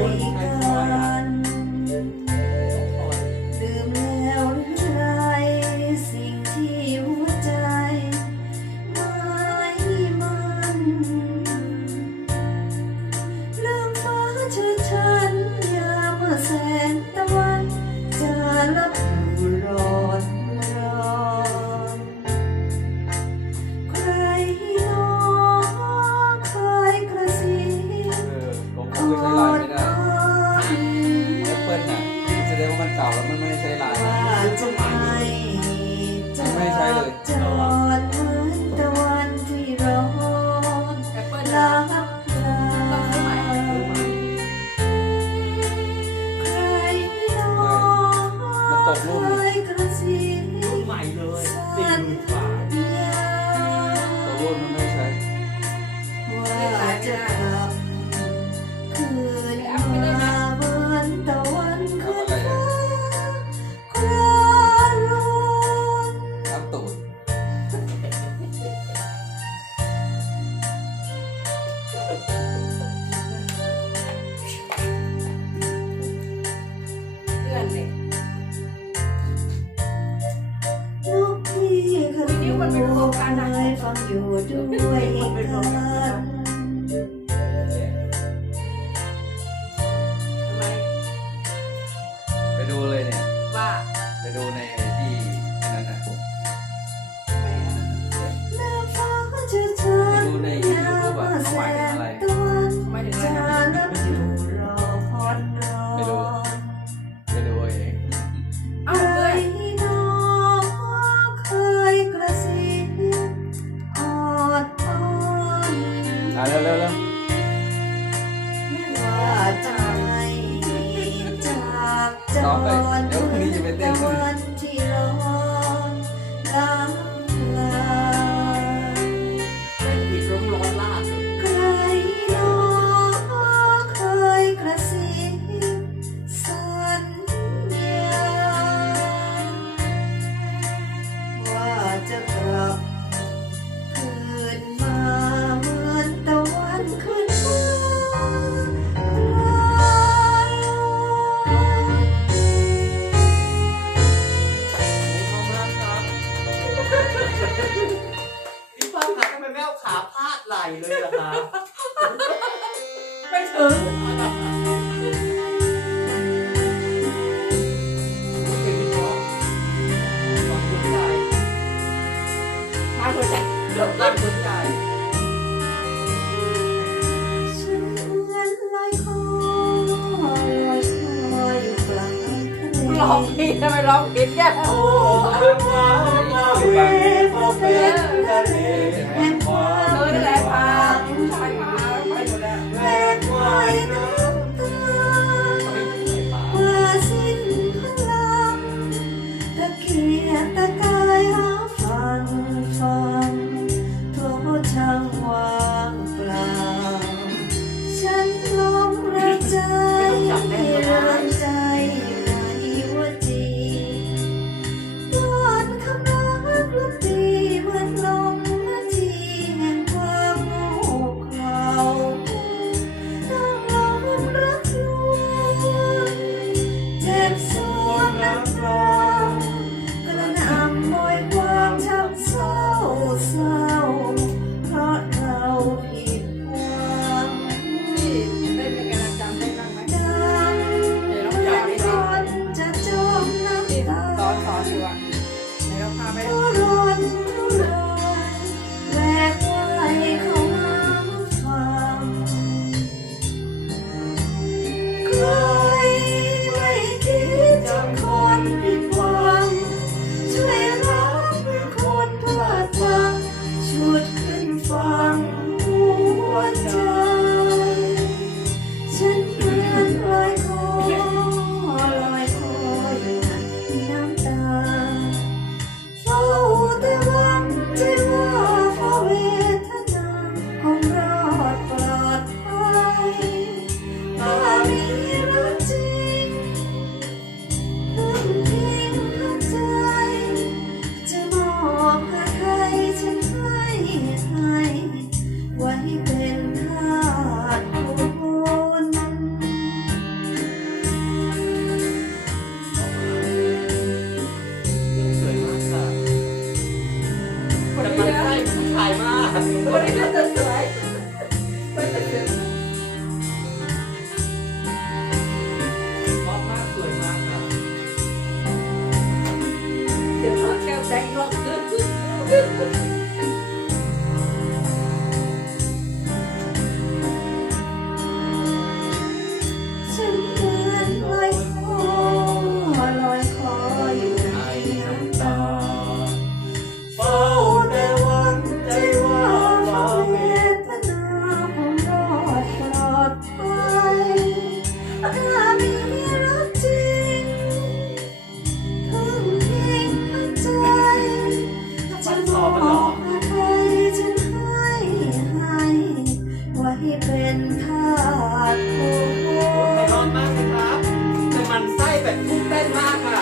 วยกันลืล้วหรือไสิ่งที่หัวใจไม่มันลืมฟ้าเธอฉันยามแสงตะวันจะลับิลน่ะแสดงว่ามันเก่าแล้วมันไม่ใช้ลาย ไม่ใช้เลยู่ด้วยกันไปดูเลยเนี่ย ว่า ไปดูใน ไหลเลยเหรอคะไม่ถึงมาหัวใจเดี๋ยวก่อนหัวใจร้องผิดทำไมร้องผิดเนี่ร้อาเด็นแห่ 잘 What is it that's like? What is it? พร้อมมากสวยมากค่ะ You're not counting long. ให้เป็นทาสของไม่ร้อนมากสิครับจะมันไส้แบบพุ่งเต้นมากค่ะ